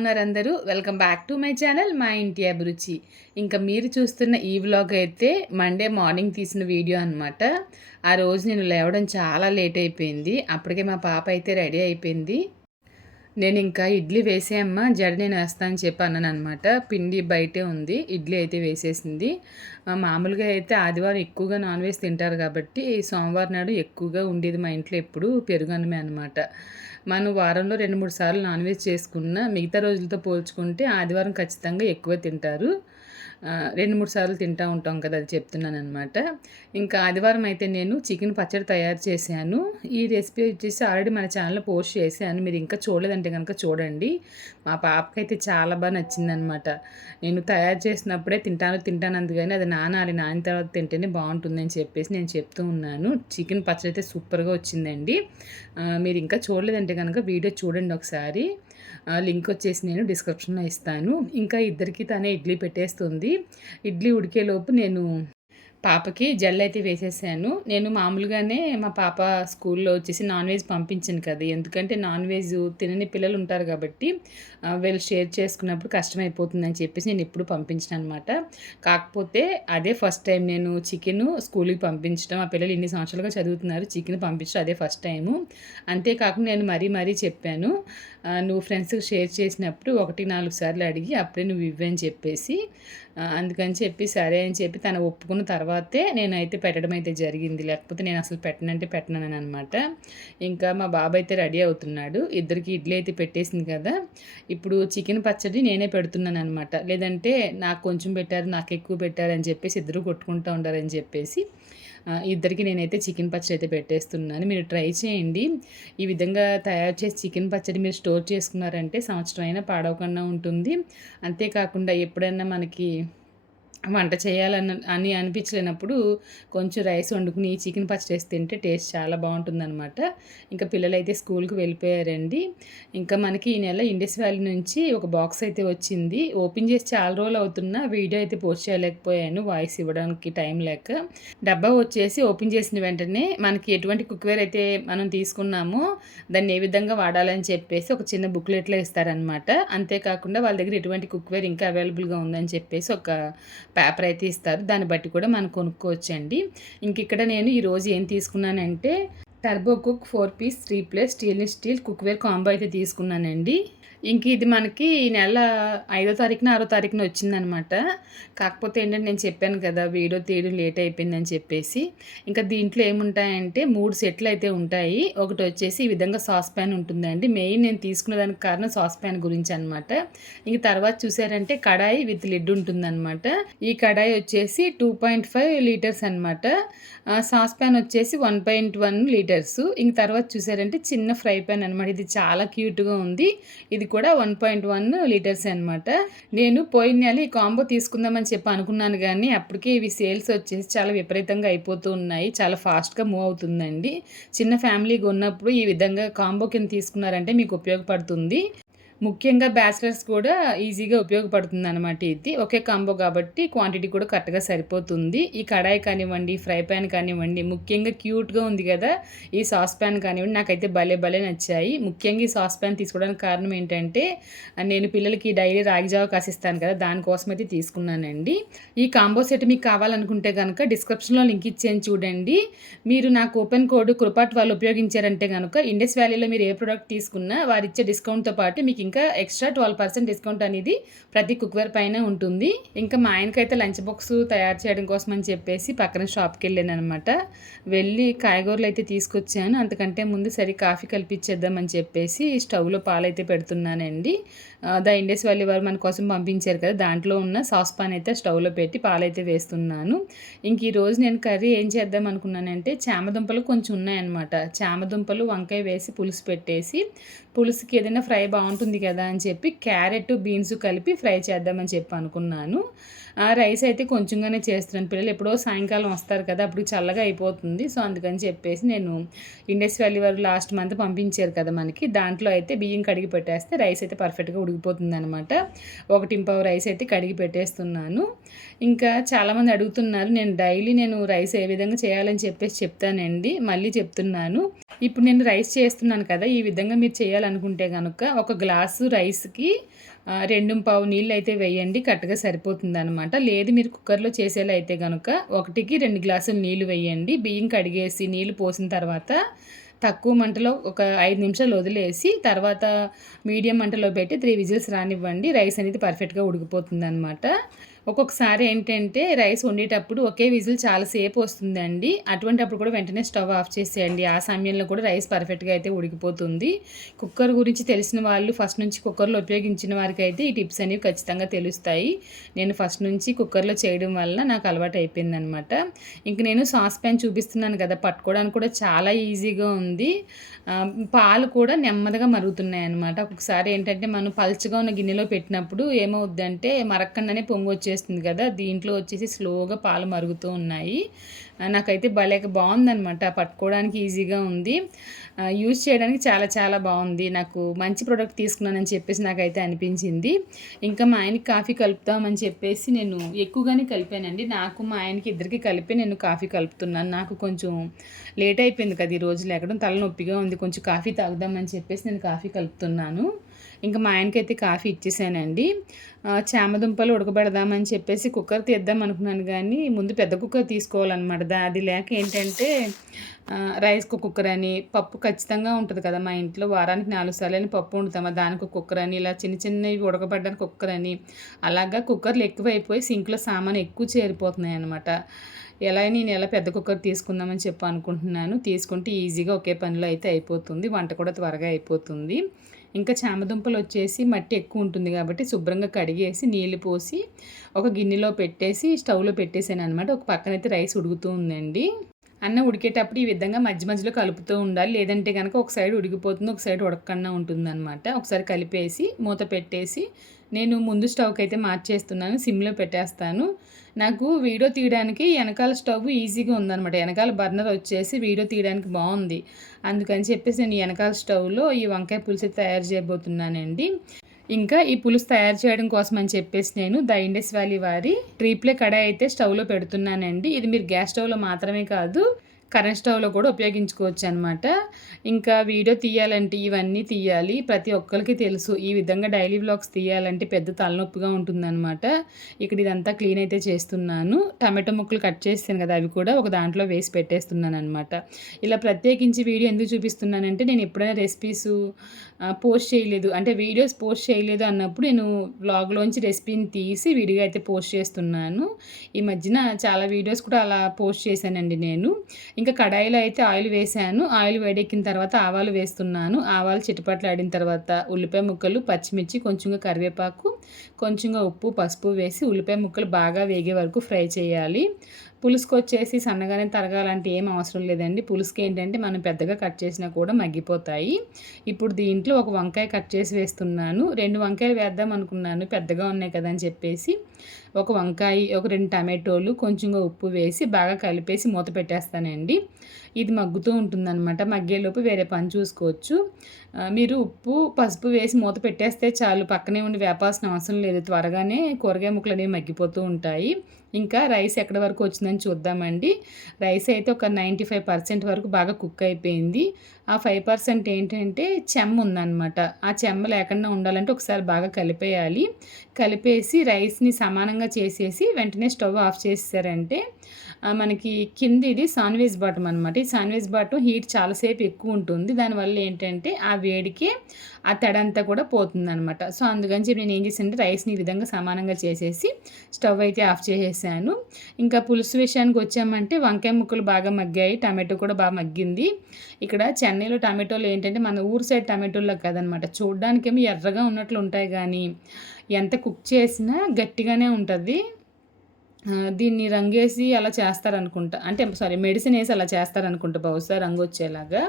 ఉన్నారు అందరూ welcome back to my channel మా ఇంటి అభిరుచి. ఇంకా మీరు చూస్తున్న ఈ వ్లాగ్ అయితే మండే మార్నింగ్ తీసిన వీడియో అనమాట ఆ రోజు నేను లేవడం చాలా లేట్ అయిపోయింది. అప్పటికే మా పాప అయితే రెడీ అయిపోయింది. నేను ఇంకా ఇడ్లీ వేసేయమ్మ జడ నేను వేస్తాను అని చెప్పి అన్నాను అనమాట పిండి బయటే ఉంది ఇడ్లీ అయితే వేసేసింది. మామూలుగా అయితే ఆదివారం ఎక్కువగా నాన్ వెజ్ తింటారు కాబట్టి సోమవారం నాడు ఎక్కువగా ఉండేది మా ఇంట్లో ఎప్పుడు పెరుగన్నమే అనమాట మనం వారంలో రెండు మూడు సార్లు నాన్ వెజ్ చేసుకున్న మిగతా రోజులతో పోల్చుకుంటే ఆదివారం ఖచ్చితంగా ఎక్కువ తింటారు. రెండు మూడు సార్లు తింటూ ఉంటాం కదా అది చెప్తున్నాను అనమాట ఇంకా ఆదివారం అయితే నేను చికెన్ పచ్చడి తయారు చేశాను. ఈ రెసిపీ వచ్చేసి ఆల్రెడీ మన ఛానల్లో పోస్ట్ చేశాను. మీరు ఇంకా చూడలేదంటే కనుక చూడండి. మా పాపకైతే చాలా బాగా నచ్చిందనమాట నేను తయారు చేసినప్పుడే తింటాను తింటాను అందుకని అది నానాలి నాని తర్వాత తింటేనే బాగుంటుందని చెప్పేసి నేను చెప్తూ ఉన్నాను. చికెన్ పచ్చడి అయితే సూపర్గా వచ్చిందండి. మీరు ఇంకా చూడలేదంటే కనుక వీడియో చూడండి ఒకసారి. లింక్ వచ్చేసి నేను డిస్క్రిప్షన్లో ఇస్తాను. ఇంకా ఇద్దరికి తనే ఇడ్లీ పెట్టేస్తుంది. ఇడ్లీ ఉడికేలోపు నేను పాపకి జెల్ అయితే వేసేసాను. నేను మామూలుగానే మా పాప స్కూల్లో వచ్చేసి నాన్ వెజ్ పంపించాను కదా. ఎందుకంటే నాన్ వెజ్ తినని పిల్లలు ఉంటారు కాబట్టి వీళ్ళు షేర్ చేసుకున్నప్పుడు కష్టమైపోతుందని చెప్పేసి నేను ఎప్పుడు పంపించాను అనమాట కాకపోతే అదే ఫస్ట్ టైం నేను చికెన్ స్కూల్కి పంపించడం. ఆ పిల్లలు ఇన్ని సంవత్సరాలుగా చదువుతున్నారు. చికెన్ పంపించడం అదే ఫస్ట్ టైము. అంతేకాకుండా నేను మరీ మరీ చెప్పాను. నువ్వు ఫ్రెండ్స్కి షేర్ చేసినప్పుడు ఒకటి నాలుగు సార్లు అడిగి అప్పుడే నువ్వు ఇవ్వని చెప్పేసి అందుకని చెప్పి సరే అని చెప్పి తను ఒప్పుకున్న తర్వాతే నేనైతే పెట్టడం అయితే జరిగింది. లేకపోతే నేను అసలు పెట్టనంటే పెట్టనని అనమాట. ఇంకా మా బాబు అయితే రెడీ అవుతున్నాడు. ఇద్దరికి ఇడ్లీ అయితే పెట్టేసింది కదా. ఇప్పుడు చికెన్ పచ్చడి నేనే పెడుతున్నాను అనమాట. లేదంటే నాకు కొంచెం పెట్టారు నాకు ఎక్కువ పెట్టారు అని చెప్పేసి ఇద్దరు కొట్టుకుంటూ ఉండారని చెప్పేసి ఇద్దరికి నేనైతే చికెన్ పచ్చడి అయితే పెట్టేస్తున్నాను. మీరు ట్రై చేయండి. ఈ విధంగా తయారు చేసి చికెన్ పచ్చడి మీరు స్టోర్ చేసుకున్నారంటే సంవత్సరం అయినా పాడవకుండా ఉంటుంది. అంతేకాకుండా ఎప్పుడైనా మనకి వంట చేయాలని అని అనిపించలేనప్పుడు కొంచెం రైస్ వండుకుని చికెన్ పచ్చడి వేసి తింటే టేస్ట్ చాలా బాగుంటుందన్నమాట. ఇంకా పిల్లలు అయితే స్కూల్కి వెళ్ళిపోయారండి. ఇంకా మనకి ఈ నెల ఇండస్ వ్యాలీ నుంచి ఒక బాక్స్ అయితే వచ్చింది. ఓపెన్ చేసి చాలా రోజులు అవుతున్నా వీడియో అయితే పోస్ట్ చేయలేకపోయాను వాయిస్ ఇవ్వడానికి టైం లేక. డబ్బా వచ్చేసి ఓపెన్ చేసిన వెంటనే మనకి ఎటువంటి కుక్వేర్ అయితే మనం తీసుకున్నామో దాన్ని ఏ విధంగా వాడాలని చెప్పేసి ఒక చిన్న బుక్లెట్లో ఇస్తారనమాట అంతేకాకుండా వాళ్ళ దగ్గర ఎటువంటి కుక్వేర్ ఇంకా అవైలబుల్గా ఉందని చెప్పేసి ఒక పేపర్ అయితే ఇస్తారు. దాన్ని బట్టి కూడా మనం కొనుక్కోవచ్చండి. ఇంక ఇక్కడ నేను ఈరోజు ఏం తీసుకున్నానంటే turbo cook four piece three plies steel steel cookware combo అయితే తీసుకున్నానండి. ఇంక ఇది మనకి ఈ నెల ఐదో తారీఖున ఆరో తారీఖున వచ్చిందనమాట. కాకపోతే ఏంటంటే నేను చెప్పాను కదా వీడియో తీయడం లేట్ అయిపోయిందని చెప్పేసి. ఇంకా దీంట్లో ఏముంటాయంటే మూడు సెట్లు అయితే ఉంటాయి. ఒకటి వచ్చేసి ఈ విధంగా సాస్ ప్యాన్ ఉంటుందండి. మెయిన్ నేను తీసుకునే దానికి కారణం సాస్ ప్యాన్ గురించి అనమాట. ఇంక తర్వాత చూసారంటే కడాయి విత్ లిడ్ ఉంటుందన్నమాట ఈ కడాయి వచ్చేసి టూ పాయింట్ ఫైవ్ లీటర్స్ అనమాట. సాస్ ప్యాన్ వచ్చేసి వన్ పాయింట్ వన్ లీటర్స్. ఇంక తర్వాత చూసారంటే చిన్న ఫ్రై ప్యాన్ అనమాట. ఇది చాలా క్యూట్గా ఉంది. ఇది కూడా వన్ పాయింట్ వన్ లీటర్స్ అనమాట నేను పోయిన నెల ఈ కాంబో తీసుకుందామని చెప్పి అనుకున్నాను కానీ అప్పటికే ఇవి సేల్స్ వచ్చేసి చాలా విపరీతంగా అయిపోతూ ఉన్నాయి. చాలా ఫాస్ట్గా మూవ్ అవుతుందండి. చిన్న ఫ్యామిలీగా ఉన్నప్పుడు ఈ విధంగా కాంబో కింద తీసుకున్నారంటే మీకు ఉపయోగపడుతుంది. ముఖ్యంగా బ్యాచిలర్స్ కూడా ఈజీగా ఉపయోగపడుతుంది అనమాట ఇది. ఒకే కాంబో కాబట్టి క్వాంటిటీ కూడా కరెక్ట్గా సరిపోతుంది. ఈ కడాయి కానివ్వండి ఫ్రై ప్యాన్ కానివ్వండి ముఖ్యంగా క్యూట్గా ఉంది కదా ఈ సాస్ ప్యాన్ కానివ్వండి నాకైతే భలే భలే నచ్చాయి. ముఖ్యంగా ఈ సాస్ ప్యాన్ తీసుకోవడానికి కారణం ఏంటంటే నేను పిల్లలకి డైలీ రాగి జావ కాసిస్తాను కదా దానికోసం అయితే తీసుకున్నానండి. ఈ కాంబో సెట్ మీకు కావాలనుకుంటే కనుక డిస్క్రిప్షన్లో లింక్ ఇచ్చేయండి చూడండి. మీరు నా కూపన్ కోడ్ కృపాట్ వాళ్ళు ఉపయోగించారంటే కనుక ఇండస్ వ్యాలీలో మీరు ఏ ప్రోడక్ట్ తీసుకున్నా వారిచ్చే డిస్కౌంట్తో పాటు మీకు ఇంకా ఎక్స్ట్రా ట్వెల్వ్ పర్సెంట్ డిస్కౌంట్ అనేది ప్రతి కుక్వేర్ పైన ఉంటుంది. ఇంకా మా ఆయనకైతే లంచ్ బాక్స్ తయారు చేయడం కోసం అని చెప్పేసి పక్కన షాప్కి వెళ్ళాను అనమాట వెళ్ళి కాయగూరలు అయితే తీసుకొచ్చాను. అంతకంటే ముందు సరే కాఫీ కల్పించేద్దామని చెప్పేసి స్టవ్లో పాలైతే పెడుతున్నానండి. ద ఇండస్ వ్యాలీ వారు మన కోసం పంపించారు కదా దాంట్లో ఉన్న సాస్ పాన్ అయితే స్టవ్లో పెట్టి పాలైతే వేస్తున్నాను. ఇంక ఈరోజు నేను కర్రీ ఏం చేద్దాం అనుకున్నానంటే చామదుంపలు కొంచెం ఉన్నాయన్నమాట. చామదుంపలు వంకాయ వేసి పులుసు పెట్టేసి పులుసుకి ఏదైనా ఫ్రై బాగుంటుంది కదా అని చెప్పి క్యారెట్ బీన్స్ కలిపి ఫ్రై చేద్దామని చెప్పి అనుకున్నాను. ఆ రైస్ అయితే కొంచెంగానే చేస్తున్నాను. పిల్లలు ఎప్పుడో సాయంకాలం వస్తారు కదా అప్పుడు చల్లగా అయిపోతుంది. సో అందుకని చెప్పేసి నేను ఇండస్ వ్యాలీ వారు లాస్ట్ మంత్ పంపించారు కదా మనకి. దాంట్లో అయితే బియ్యం కడిగి పెట్టేస్తే రైస్ అయితే పర్ఫెక్ట్గా ఉడికిపోతుంది అనమాట ఒకటి ఇంపావు రైస్ అయితే కడిగి పెట్టేస్తున్నాను. ఇంకా చాలామంది అడుగుతున్నారు నేను డైలీ నేను రైస్ ఏ విధంగా చేయాలని చెప్పేసి చెప్తానండి. మళ్ళీ చెప్తున్నాను. ఇప్పుడు నేను రైస్ చేస్తున్నాను కదా ఈ విధంగా మీరు చేయాలనుకుంటే కనుక ఒక గ్లాసు రైస్కి రెండు పావు నీళ్ళు అయితే వేయండి కరెక్ట్గా సరిపోతుంది అనమాట లేదు మీరు కుక్కర్లో చేసేలా అయితే కనుక ఒకటికి రెండు గ్లాసులు నీళ్ళు వేయండి. బియ్యం కడిగేసి నీళ్ళు పోసిన తర్వాత తక్కువ మంటలో ఒక ఐదు నిమిషాలు వదిలేసి తర్వాత మీడియం మంటలో పెట్టి త్రీ విజిల్స్ రానివ్వండి. రైస్ అనేది పర్ఫెక్ట్గా ఉడికిపోతుంది అనమాట ఒక్కొక్కసారి ఏంటంటే రైస్ వండేటప్పుడు ఒకే విజిల్ చాలాసేపు వస్తుందండి. అటువంటప్పుడు కూడా వెంటనే స్టవ్ ఆఫ్ చేసేయండి. ఆ సమయంలో కూడా రైస్ పర్ఫెక్ట్గా అయితే ఉడికిపోతుంది. కుక్కర్ గురించి తెలిసిన వాళ్ళు ఫస్ట్ నుంచి కుక్కర్లో ఉపయోగించిన వారికి అయితే ఈ టిప్స్ అనేవి ఖచ్చితంగా తెలుస్తాయి. నేను ఫస్ట్ నుంచి కుక్కర్లో చేయడం వల్ల నాకు అలవాటు అయిపోయింది అనమాట ఇంక నేను సాస్ ప్యాన్ చూపిస్తున్నాను కదా పట్టుకోవడానికి కూడా చాలా ఈజీగా ఉంది. పాలు కూడా నెమ్మదిగా మరుగుతున్నాయి అనమాట ఒక్కొక్కసారి ఏంటంటే మనం పల్చగా ఉన్న గిన్నెలో పెట్టినప్పుడు ఏమవుద్దంటే మరక్కండానే పొంగు వచ్చేసి వచ్చేస్తుంది కదా దీంట్లో వచ్చేసి స్లోగా పాలు మరుగుతూ ఉన్నాయి. నాకైతే భలే బాగుందనమాట పట్టుకోవడానికి ఈజీగా ఉంది. యూజ్ చేయడానికి చాలా చాలా బాగుంది. నాకు మంచి ప్రోడక్ట్ తీసుకున్నానని చెప్పేసి నాకైతే అనిపించింది. ఇంకా మా ఆయనకి కాఫీ కలుపుతామని చెప్పేసి నేను ఎక్కువగానే కలిపానండి. నాకు మా ఆయనకి ఇద్దరికి కలిపి నేను కాఫీ కలుపుతున్నాను. నాకు కొంచెం లేట్ అయిపోయింది కదా ఈ రోజు లేకడం. తలనొప్పిగా ఉంది. కొంచెం కాఫీ తాగుదామని చెప్పేసి నేను కాఫీ కలుపుతున్నాను. ఇంకా మా ఆయనకైతే కాఫీ ఇచ్చేసానండి. చామదుంపలు ఉడకబెడదామని చెప్పేసి కుక్కర్ తీద్దాం అనుకున్నాను కానీ ముందు పెద్ద కుక్కర్ తీసుకోవాలన్నమాట. అది లేక ఏంటంటే రైస్ కుక్కర్ అని పప్పు ఖచ్చితంగా ఉంటుంది కదా మా ఇంట్లో. వారానికి నాలుగు సార్లు అని పప్పు వండుతామా దానికి కుక్కర్ అని ఇలా చిన్న చిన్నవి ఉడకబడ్డానికి కుక్కర్ అని. అలాగా కుక్కర్లు ఎక్కువైపోయి సింక్లో సామాన్ ఎక్కువ చేరిపోతున్నాయి అనమాట ఎలా నేను ఎలా పెద్ద కుక్కర్ తీసుకుందామని చెప్పి అనుకుంటున్నాను. తీసుకుంటే ఈజీగా ఒకే పనిలో అయితే అయిపోతుంది. వంట కూడా త్వరగా అయిపోతుంది. ఇంకా చామదుంపలు వచ్చేసి మట్టి ఎక్కువ ఉంటుంది కాబట్టి శుభ్రంగా కడిగేసి నీళ్ళు పోసి ఒక గిన్నెలో పెట్టేసి స్టవ్లో పెట్టేసాను అనమాట ఒక పక్కనైతే రైస్ ఉడుకుతూ ఉందండి. అన్నం ఉడికేటప్పుడు ఈ విధంగా మధ్య మధ్యలో కలుపుతూ ఉండాలి. లేదంటే కనుక ఒక సైడ్ ఉడికిపోతుంది ఒక సైడ్ ఉడకకుండా ఉంటుందన్నమాట. ఒకసారి కలిపేసి మూత పెట్టేసి నేను ముందు స్టవ్కి అయితే మార్చేస్తున్నాను సిమ్లో పెట్టేస్తాను. నాకు వీడియో తీయడానికి వెనకాల స్టవ్ ఈజీగా ఉందన్నమాట. వెనకాల బర్నర్ వచ్చేసి వీడియో తీయడానికి బాగుంది. అందుకని చెప్పేసి నేను వెనకాల స్టవ్లో ఈ వంకాయ పులుసు తయారు చేయబోతున్నానండి. ఇంకా ఈ పులుసు తయారు చేయడం కోసం అని చెప్పేసి నేను ద ఇండస్ వ్యాలీ వారి ట్రీప్లే కడాయి అయితే స్టవ్లో పెడుతున్నానండి. ఇది మీరు గ్యాస్ స్టవ్లో మాత్రమే కాదు కరెంట్ స్టవ్లో కూడా ఉపయోగించుకోవచ్చు అనమాట ఇంకా వీడియో తీయాలంటే ఇవన్నీ తీయాలి. ప్రతి ఒక్కరికి తెలుసు. ఈ విధంగా డైలీ బ్లాగ్స్ తీయాలంటే పెద్ద తలనొప్పిగా ఉంటుందన్నమాట. ఇక్కడ ఇదంతా క్లీన్ అయితే చేస్తున్నాను. టమాటో ముక్కలు కట్ చేస్తాను కదా అవి కూడా ఒక దాంట్లో వేసి పెట్టేస్తున్నాను అనమాట ఇలా ప్రత్యేకించి వీడియో ఎందుకు చూపిస్తున్నానంటే నేను ఎప్పుడైనా రెసిపీస్ పోస్ట్ చేయలేదు. అంటే వీడియోస్ పోస్ట్ చేయలేదు అన్నప్పుడు నేను బ్లాగ్లోంచి రెసిపీని తీసి వీడియో అయితే పోస్ట్ చేస్తున్నాను. ఈ మధ్యన చాలా వీడియోస్ కూడా అలా పోస్ట్ చేశానండి నేను. ఇంకా కడాయిలో అయితే ఆయిల్ వేసాను. ఆయిల్ వేడెక్కిన తర్వాత ఆవాలు వేస్తున్నాను. ఆవాలు చిటపట్లు ఆడిన తర్వాత ఉల్లిపాయ ముక్కలు పచ్చిమిర్చి కొంచెంగా కరివేపాకు కొంచెంగా ఉప్పు పసుపు వేసి ఉల్లిపాయ ముక్కలు బాగా వేగే వరకు ఫ్రై చేయాలి. పులుసుకు వచ్చేసి సన్నగానే తరగాలంటే ఏం అవసరం లేదండి. పులుసుకి ఏంటంటే మనం పెద్దగా కట్ చేసినా కూడా మగ్గిపోతాయి. ఇప్పుడు దీంట్లో ఒక వంకాయ కట్ చేసి వేస్తున్నాను. రెండు వంకాయలు వేద్దాం అనుకున్నాను. పెద్దగా ఉన్నాయి కదా అని చెప్పేసి ఒక వంకాయ ఒక రెండు టమాటోలు కొంచెంగా ఉప్పు వేసి బాగా కలిపేసి మూత పెట్టేస్తానండి. ఇది మగ్గుతూ ఉంటుందన్నమాట. మగ్గేలోపు వేరే పని చూసుకోవచ్చు. మీరు ఉప్పు పసుపు వేసి మూత పెట్టేస్తే చాలు. పక్కనే ఉండి వేపాల్సిన అవసరం లేదు. త్వరగానే కూరగాయ ముక్కలు అనేవి మగ్గిపోతూ ఉంటాయి. ఇంకా రైస్ ఎక్కడి వరకు వచ్చిందని చూద్దామండి. రైస్ అయితే ఒక నైంటీ ఫైవ్ పర్సెంట్ వరకు బాగా కుక్ అయిపోయింది. ఆ ఫైవ్ పర్సెంట్ ఏంటంటే చెమ్మ ఉందన్నమాట. ఆ చెమ్మ లేకుండా ఉండాలంటే ఒకసారి బాగా కలిపేయాలి. కలిపేసి రైస్ని సమానంగా చేసేసి వెంటనే స్టవ్ ఆఫ్ చేసేసారంటే మనకి కింద ఇది సాన్వేజ్ బాటం అనమాట ఈ సాన్వేజ్ బాటం హీట్ చాలాసేపు ఎక్కువ ఉంటుంది. దానివల్ల ఏంటంటే ఆ వేడికి ఆ తడంతా కూడా పోతుంది అనమాట సో అందుకని చెప్పి నేను ఏం చేశానంటే రైస్ని ఈ విధంగా సమానంగా చేసేసి స్టవ్ అయితే ఆఫ్ చేసేసాను. ఇంకా పులుసు విషయానికి వచ్చామంటే వంకాయ ముక్కలు బాగా మగ్గాయి. టమాటో కూడా బాగా మగ్గింది. ఇక్కడ చెన్నైలో టమాటోలు ఏంటంటే మన ఊరు సైడ్ టమాటోల్లో కదనమాట చూడడానికేమో ఎర్రగా ఉన్నట్లు ఉంటాయి కానీ ఎంత కుక్ చేసినా గట్టిగానే ఉంటుంది. దీన్ని రంగేసి అలా చేస్తారనుకుంటా. అంటే సారీ మెడిసిన్ వేసి అలా చేస్తారనుకుంటా బహుశా రంగు వచ్చేలాగా.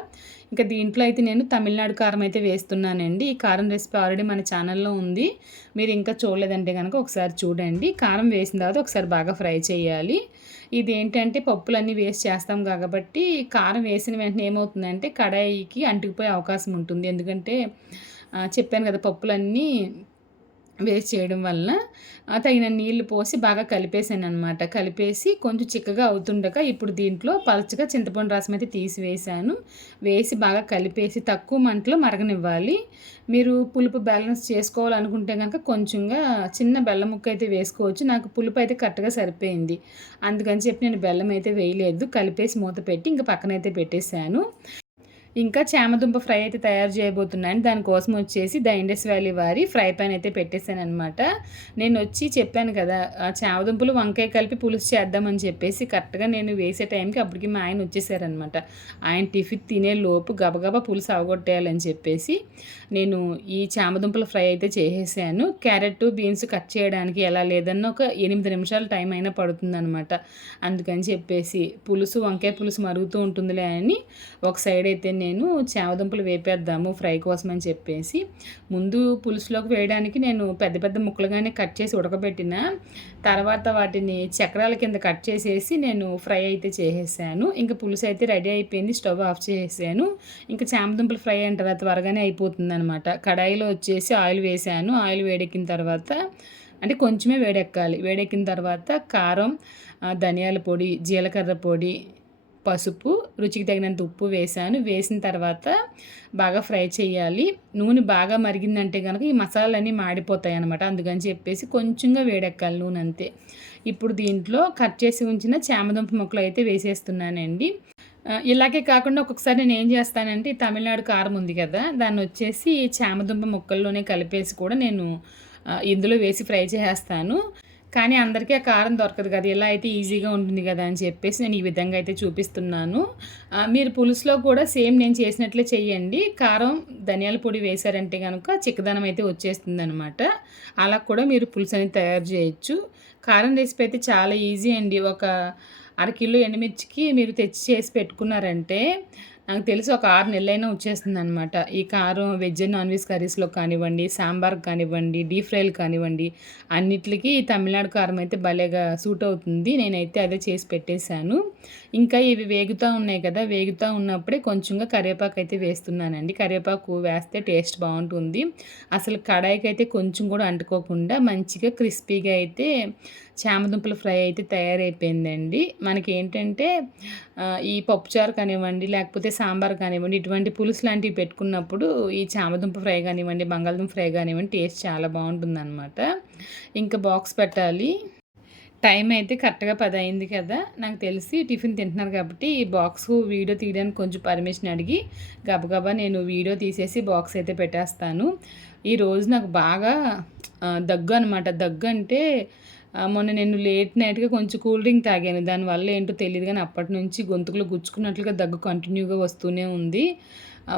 ఇంకా దీంట్లో అయితే నేను తమిళనాడు కారం అయితే వేస్తున్నానండి. ఈ కారం రెసిపీ ఆల్రెడీ మన ఛానల్లో ఉంది. మీరు ఇంకా చూడలేదంటే కనుక ఒకసారి చూడండి. కారం వేసిన తర్వాత ఒకసారి బాగా ఫ్రై చేయాలి. ఇది ఏంటంటే పప్పులన్నీ వేస్ట్ చేస్తాం కాబట్టి కారం వేసిన వెంటనే ఏమవుతుందంటే కడాయికి అంటుకుపోయే అవకాశం ఉంటుంది. ఎందుకంటే చెప్పాను కదా పప్పులన్నీ వేస్ట్ చేయడం వల్ల తగిన నీళ్ళు పోసి బాగా కలిపేసాను అనమాట కలిపేసి కొంచెం చిక్కగా అవుతుండగా ఇప్పుడు దీంట్లో పలచగా చింతపండు రసం అయితే తీసివేసాను వేసి బాగా కలిపేసి తక్కువ మంటలో మరగనివ్వాలి. మీరు పులుపు బ్యాలెన్స్ చేసుకోవాలనుకుంటే కనుక కొంచెంగా చిన్న బెల్లం ముక్క అయితే వేసుకోవచ్చు. నాకు పులుపు అయితే కరెక్ట్గా సరిపోయింది. అందుకని చెప్పి నేను బెల్లం అయితే వేయలేదు. కలిపేసి మూత పెట్టి ఇంకా పక్కనైతే పెట్టేశాను. ఇంకా చామదుంప ఫ్రై అయితే తయారు చేయబోతున్నాను. దానికోసం వచ్చేసి ద ఇండస్ వ్యాలీ వారి ఫ్రై పాన్ అయితే పెట్టేశాను అనమాట నేను వచ్చి చెప్పాను కదా చామదుంపలు వంకాయ కలిపి పులుసు చేద్దామని చెప్పేసి కరెక్ట్గా నేను వేసే టైంకి అప్పటికి మా ఆయన వచ్చేసారనమాట ఆయన టిఫిన్ తినే లోపు గబగబా పులుసు అవగొట్టేయాలని చెప్పేసి నేను ఈ చామదుంపల ఫ్రై అయితే చేసేసాను. క్యారెట్ బీన్స్ కట్ చేయడానికి ఎలా లేదన్న ఒక ఎనిమిది నిమిషాలు టైం అయినా పడుతుందనమాట అందుకని చెప్పేసి పులుసు వంకాయ పులుసు మరుగుతూ ఉంటుందిలే అని ఒక సైడ్ అయితే నేను చామదుంపలు వేపేద్దాము ఫ్రై కోసం అని చెప్పేసి. ముందు పులుసులోకి వేయడానికి నేను పెద్ద పెద్ద ముక్కలుగానే కట్ చేసి ఉడకబెట్టిన. తర్వాత వాటిని చక్రాల కింద కట్ చేసేసి నేను ఫ్రై అయితే చేసేసాను. ఇంకా పులుసు అయితే రెడీ అయిపోయింది స్టవ్ ఆఫ్ చేసేసాను. ఇంకా చామదుంపలు ఫ్రై అయిన తర్వాత త్వరగానే అయిపోతుంది అనమాట కడాయిలో వచ్చేసి ఆయిల్ వేసాను. ఆయిల్ వేడెక్కిన తర్వాత అంటే కొంచెమే వేడెక్కాలి. వేడెక్కిన తర్వాత కారం ధనియాల పొడి జీలకర్ర పొడి పసుపు రుచికి తగినంత ఉప్పు వేసాను వేసిన తర్వాత బాగా ఫ్రై చేయాలి. నూనె బాగా మరిగిందంటే కనుక ఈ మసాలాలన్నీ మాడిపోతాయి అనమాట అందుకని చెప్పేసి కొంచెంగా వేడెక్కాలి నూనె అంతే. ఇప్పుడు దీంట్లో కట్ చేసి ఉంచిన చామదుంప ముక్కలు అయితే వేసేస్తున్నానండి. ఇలాగే కాకుండా ఒక్కొక్కసారి నేను ఏం చేస్తానంటే తమిళనాడు కారం ఉంది కదా దాన్ని వచ్చేసి చామదుంప ముక్కల్లోనే కలిపేసి కూడా నేను ఇందులో వేసి ఫ్రై చేసేస్తాను. కానీ అందరికీ ఆ కారం దొరకదు కదా ఇలా అయితే ఈజీగా ఉంటుంది కదా అని చెప్పేసి నేను ఈ విధంగా అయితే చూపిస్తున్నాను. మీరు పులుసులో కూడా సేమ్ నేను చేసినట్లే చేయండి కారం ధనియాల పొడి వేశారంటే కనుక చిక్కదనం అయితే వచ్చేస్తుంది అనమాట అలా కూడా మీరు పులుసు అనేది తయారు చేయొచ్చు. కారం రెసిపీ అయితే చాలా ఈజీ అండి. ఒక అరకిలో ఎండుమిర్చికి మీరు తెచ్చి చేసి పెట్టుకున్నారంటే నాకు తెలిసి ఒక ఆరు నెలలైనా వచ్చేస్తుంది అనమాట ఈ కారం వెజ్ నాన్ వెజ్ కర్రీస్లో కానివ్వండి సాంబార్ కానివ్వండి డీప్ ఫ్రైలు కానివ్వండి అన్నిటికీ తమిళనాడు కారం అయితే భలేగా సూట్ అవుతుంది. నేనైతే అదే చేసి పెట్టేశాను. ఇంకా ఇవి వేగుతూ ఉన్నాయి కదా వేగుతూ ఉన్నప్పుడే కొంచెంగా కరివేపాకు అయితే వేస్తున్నానండి. కరివేపాకు వేస్తే టేస్ట్ బాగుంటుంది. అసలు కడాయికి అయితే కొంచెం కూడా అంటుకోకుండా మంచిగా క్రిస్పీగా అయితే చామదుంపల ఫ్రై అయితే తయారైపోయిందండి. మనకి ఏంటంటే ఈ పప్పుచారు కానివ్వండి లేకపోతే సాంబార్ కానివ్వండి ఇటువంటి పులుసు లాంటివి పెట్టుకున్నప్పుడు ఈ చామదుంప ఫ్రై కానివ్వండి బంగాళదుంప ఫ్రై కానివ్వండి టేస్ట్ చాలా బాగుంటుందన్నమాట. ఇంకా బాక్స్ పెట్టాలి. టైం అయితే కరెక్ట్గా పది అయింది కదా! నాకు తెలిసి టిఫిన్ తింటున్నారు కాబట్టి ఈ బాక్స్ వీడియో తీయడానికి కొంచెం పర్మిషన్ అడిగి గబగబా నేను వీడియో తీసేసి బాక్స్ అయితే పెట్టేస్తాను. ఈరోజు నాకు బాగా దగ్గు అనమాట దగ్గు అంటే మొన్న నేను లేట్ నైట్గా కొంచెం కూల్ డ్రింక్ తాగాను. దానివల్ల ఏంటో తెలియదు కానీ అప్పటి నుంచి గొంతుకులో గుచ్చుకున్నట్లుగా దగ్గు కంటిన్యూగా వస్తూనే ఉంది.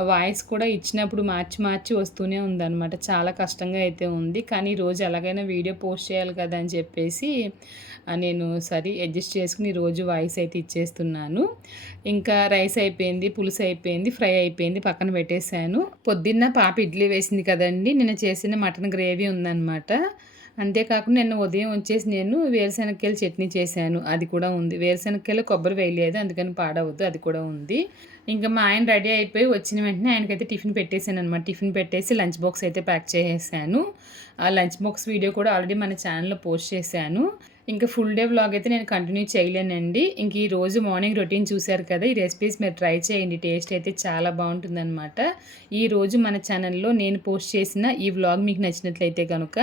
వాయిస్ కూడా ఇచ్చినప్పుడు మార్చి మార్చి వస్తూనే ఉందన్నమాట. చాలా కష్టంగా అయితే ఉంది. కానీ రోజు ఎలాగైనా వీడియో పోస్ట్ చేయాలి కదా అని చెప్పేసి నేను సరే అడ్జస్ట్ చేసుకుని రోజు వాయిస్ అయితే ఇచ్చేస్తున్నాను. ఇంకా రైస్ అయిపోయింది పులుసు అయిపోయింది ఫ్రై అయిపోయింది పక్కన పెట్టేశాను. పొద్దున్న పాప ఇడ్లీ వేసింది కదండి. నిన్న చేసిన మటన్ గ్రేవీ ఉందన్నమాట. అంతేకాకుండా నిన్న ఉదయం వచ్చేసి నేను వేరుశనగకాయలు చట్నీ చేశాను. అది కూడా ఉంది. వేరుశనగకాయలు కొబ్బరి వేయలేదు అందుకని పాడవద్దు అది కూడా ఉంది. ఇంకా మా ఆయన రెడీ అయిపోయి వచ్చిన వెంటనే ఆయనకైతే టిఫిన్ పెట్టేశాను అనమాట టిఫిన్ పెట్టేసి లంచ్ బాక్స్ అయితే ప్యాక్ చేసేసాను. ఆ లంచ్ బాక్స్ వీడియో కూడా ఆల్రెడీ మన ఛానల్లో పోస్ట్ చేశాను. ఇంకా ఫుల్ డే వ్లాగ్ అయితే నేను కంటిన్యూ చేయలేనండి. ఇంక ఈ రోజు మార్నింగ్ రొటీన్ చూశారు కదా ఈ రెసిపీస్ మీరు ట్రై చేయండి. టేస్ట్ అయితే చాలా బాగుంటుందన్నమాట. ఈరోజు మన ఛానల్లో నేను పోస్ట్ చేసిన ఈ వ్లాగ్ మీకు నచ్చినట్లయితే కనుక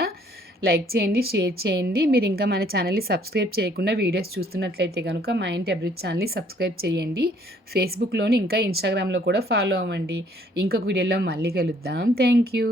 లైక్ చేయండి షేర్ చేయండి. మీరు ఇంకా మన ఛానల్ని సబ్స్క్రైబ్ చేయకుండా వీడియోస్ చూస్తున్నట్లయితే కనుక మా ఇంటి అభివృద్ధి ఛానల్ని సబ్స్క్రైబ్ చేయండి. ఫేస్బుక్లోని ఇంకా ఇన్స్టాగ్రామ్లో కూడా ఫాలో అవ్వండి. ఇంకొక వీడియోలో మళ్ళీ కలుద్దాం. Thank you